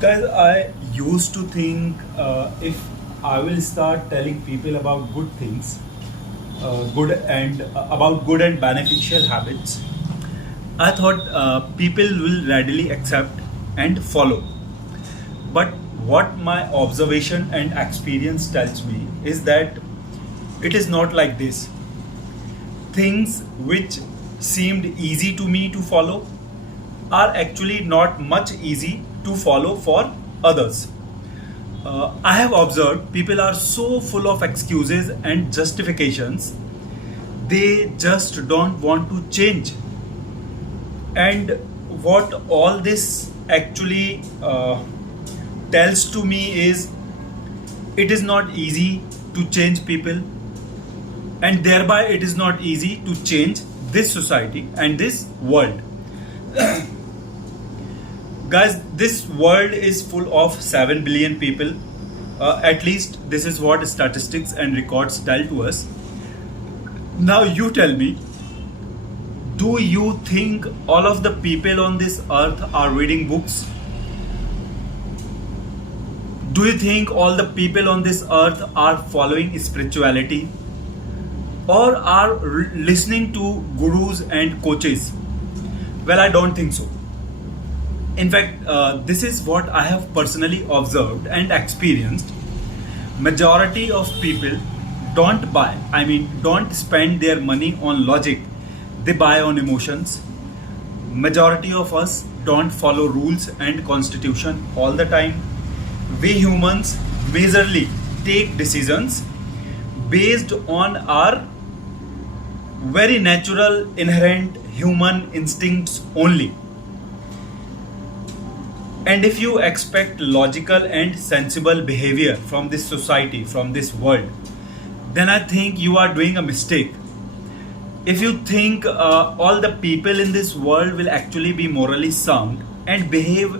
Guys, I used to think if I will start telling people about good things, good and about good and beneficial habits, I thought people will readily accept and follow. But what my observation and experience tells me is that it is not like this. Things which seemed easy to me to follow are actually not much easy to follow for others. I have observed people are so full of excuses and justifications, they just don't want to change. And what all this actually tells to me is it is not easy to change people, and thereby it is not easy to change this society and this world. Guys, this world is full of 7 billion people. At least this is what statistics and records tell to us. Now you tell me, do you think all of the people on this earth are reading books? Do you think all the people on this earth are following spirituality or are listening to gurus and coaches? Well, I don't think so. In fact, this is what I have personally observed and experienced. Majority of people don't spend their money on logic, they buy on emotions. Majority of us don't follow rules and constitution all the time. We humans majorly take decisions based on our very natural inherent human instincts only. And if you expect logical and sensible behavior from this society, from this world, then I think you are doing a mistake. If you think all the people in this world will actually be morally sound and behave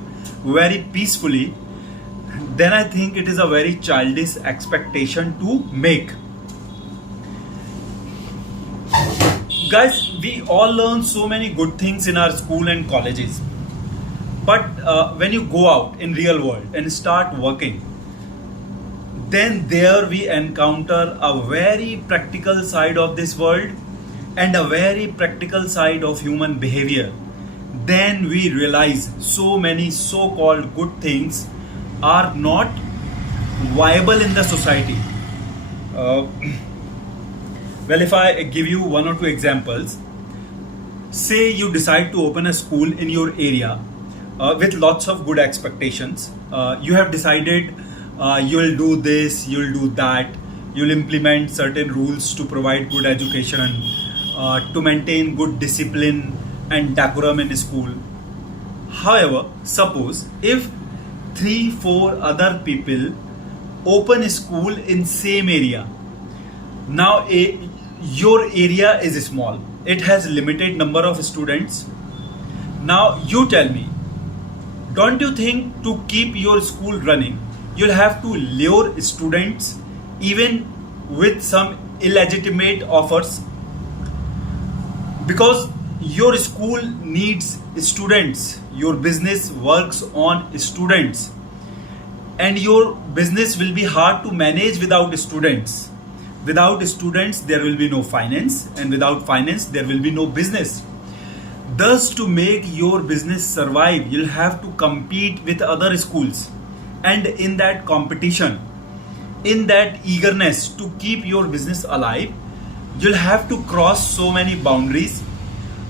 very peacefully, then I think it is a very childish expectation to make. Guys, we all learn so many good things in our school and colleges. But when you go out in real world and start working, then there we encounter a very practical side of this world and a very practical side of human behavior. Then we realize so many so-called good things are not viable in the society. Uh, well, if I give you one or two examples, say you decide to open a school in your area with lots of good expectations. You have decided you'll do this, you'll do that, you'll implement certain rules to provide good education, to maintain good discipline and decorum in school. However, suppose if 3 4 other people open a school in same area. Now your area is small, it has limited number of students. Now you tell me, don't you think to keep your school running, you'll have to lure students even with some illegitimate offers? Because your school needs students, your business works on students, and your business will be hard to manage without students. Without students, there will be no finance, and without finance, there will be no business. Thus, to make your business survive, you'll have to compete with other schools. And in that competition, in that eagerness to keep your business alive, you'll have to cross so many boundaries.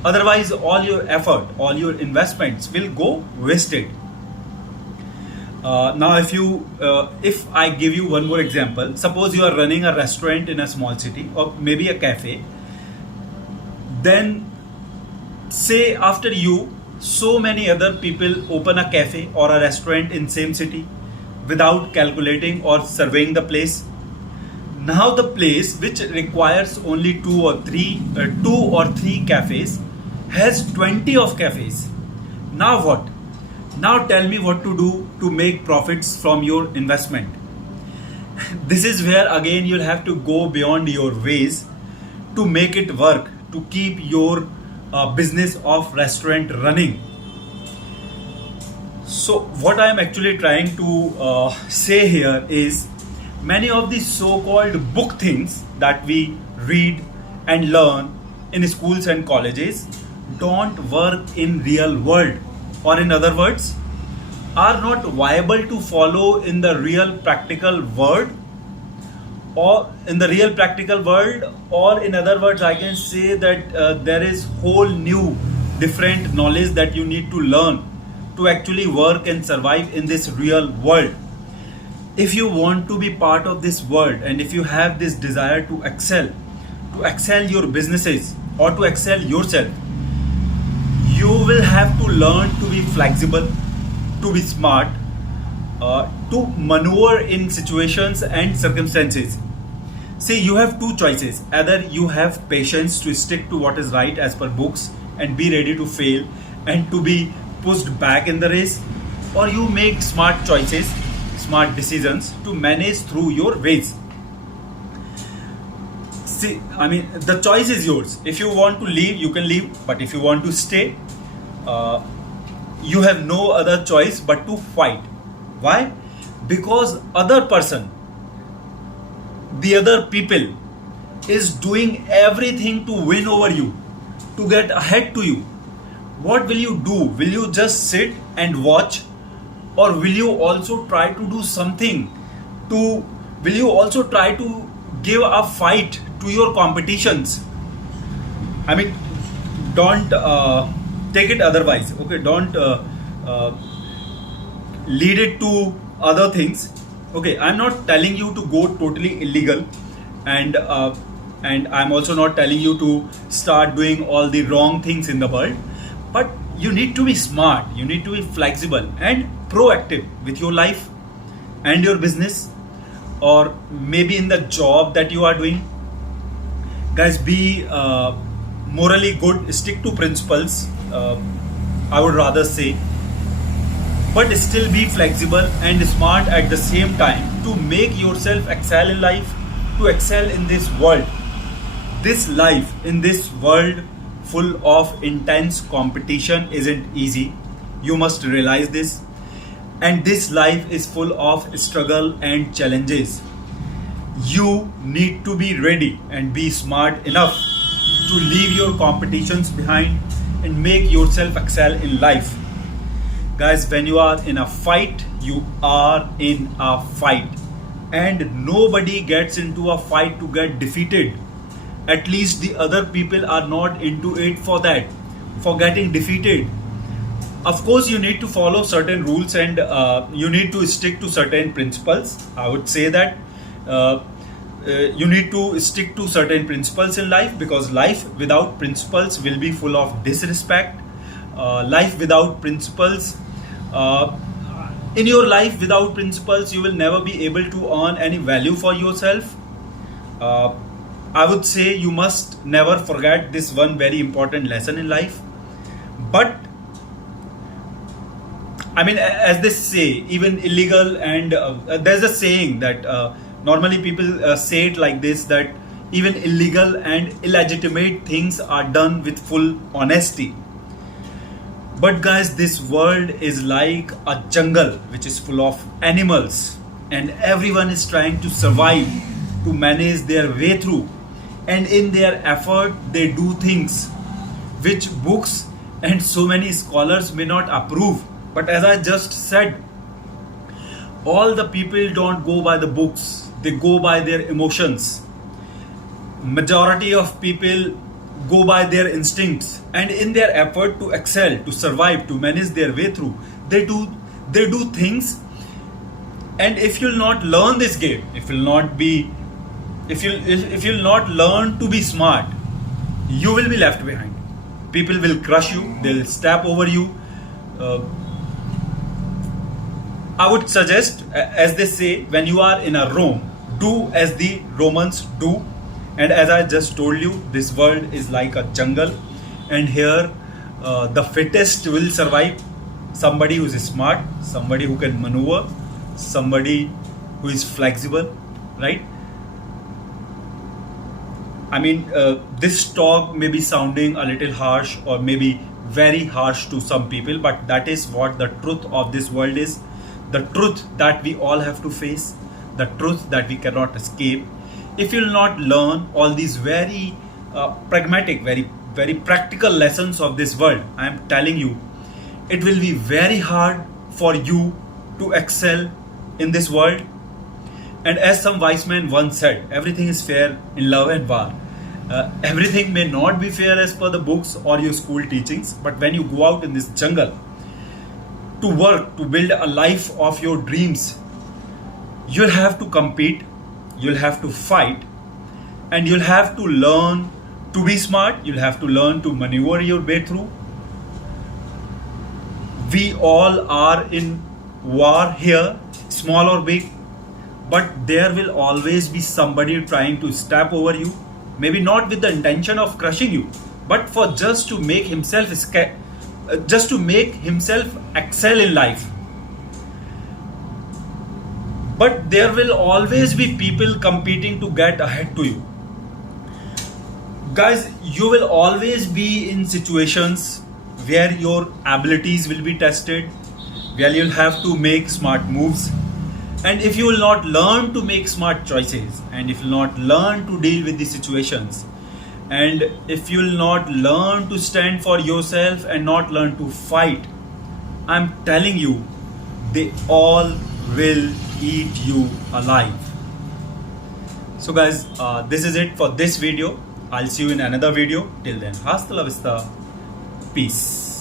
Otherwise, all your effort, all your investments will go wasted. Now, if I give you one more example, suppose you are running a restaurant in a small city or maybe a cafe, then say after you, so many other people open a cafe or a restaurant in same city without calculating or surveying the place. Now the place which requires only two or three cafes has 20 of cafes. Now what? Now tell me what to do to make profits from your investment. This is where again you'll have to go beyond your ways to make it work, to keep your business of restaurant running. So what I am actually trying to say here is many of the so-called book things that we read and learn in schools and colleges don't work in real world, or in other words, are not viable to follow in the real practical world, or in other words I can say that there is whole new different knowledge that you need to learn to actually work and survive in this real world. If you want to be part of this world, and if you have this desire to excel your businesses or to excel yourself, you will have to learn to be flexible, to be smart, to maneuver in situations and circumstances. See, you have two choices. Either you have patience to stick to what is right as per books and be ready to fail and to be pushed back in the race, or you make smart choices, smart decisions to manage through your ways. See, I mean, the choice is yours. If you want to leave, you can leave, but if you want to stay, you have no other choice but to fight. Why? Because the other people is doing everything to win over you, to get ahead to you. What will you do? Will you just sit and watch, or will you also try to do something will you also try to give a fight to your competitions? I mean, don't take it otherwise. Okay, don't lead it to other things. Okay, I'm not telling you to go totally illegal, and I'm also not telling you to start doing all the wrong things in the world. But you need to be smart. You need to be flexible and proactive with your life and your business, or maybe in the job that you are doing. Guys, be morally good, stick to principles, I would rather say, but still be flexible and smart at the same time to make yourself excel in life, to excel in this world. This life in this world full of intense competition isn't easy. You must realize this. And this life is full of struggle and challenges. You need to be ready and be smart enough to leave your competitions behind and make yourself excel in life. Guys, when you are in a fight, you are in a fight. And nobody gets into a fight to get defeated. At least the other people are not into it for that, for getting defeated. Of course, you need to follow certain rules, and you need to stick to certain principles. I would say that you need to stick to certain principles in life, because life without principles will be full of disrespect. Life without principles, in your life without principles, you will never be able to earn any value for yourself. I would say you must never forget this one very important lesson in life. But I mean, as they say, even illegal and there's a saying that normally people say it like this, that even illegal and illegitimate things are done with full honesty. But guys, this world is like a jungle which is full of animals, and everyone is trying to survive, to manage their way through. And in their effort, they do things which books and so many scholars may not approve. But as I just said, all the people don't go by the books, they go by their emotions. Majority of people go by their instincts, and in their effort to excel, to survive, to manage their way through, they do things. And if you'll not learn this game, if you'll not learn to be smart, you will be left behind. People will crush you, they'll step over you. I would suggest, as they say, when you are in a Rome, do as the Romans do. And as I just told you, this world is like a jungle, and here the fittest will survive. Somebody who is smart, somebody who can maneuver, somebody who is flexible, right? I mean, this talk may be sounding a little harsh or maybe very harsh to some people, but that is what the truth of this world is. The truth that we all have to face, the truth that we cannot escape. If you'll not learn all these very pragmatic, very practical lessons of this world, I am telling you, it will be very hard for you to excel in this world. And as some wise man once said, everything is fair in love and war. Everything may not be fair as per the books or your school teachings, but when you go out in this jungle to work, to build a life of your dreams, you'll have to compete, you'll have to fight, and you'll have to learn to be smart, you'll have to learn to maneuver your way through. We all are in war here, small or big, but there will always be somebody trying to step over you, maybe not with the intention of crushing you, but for just to make himself excel in life. But there will always be people competing to get ahead to you. Guys, you will always be in situations where your abilities will be tested, where you'll have to make smart moves. And if you will not learn to make smart choices, and if you will not learn to deal with the situations, and if you will not learn to stand for yourself and not learn to fight, I'm telling you, they all will eat you alive. So guys, this is it for this video. I'll see you in another video. Till then, hasta la vista. Peace.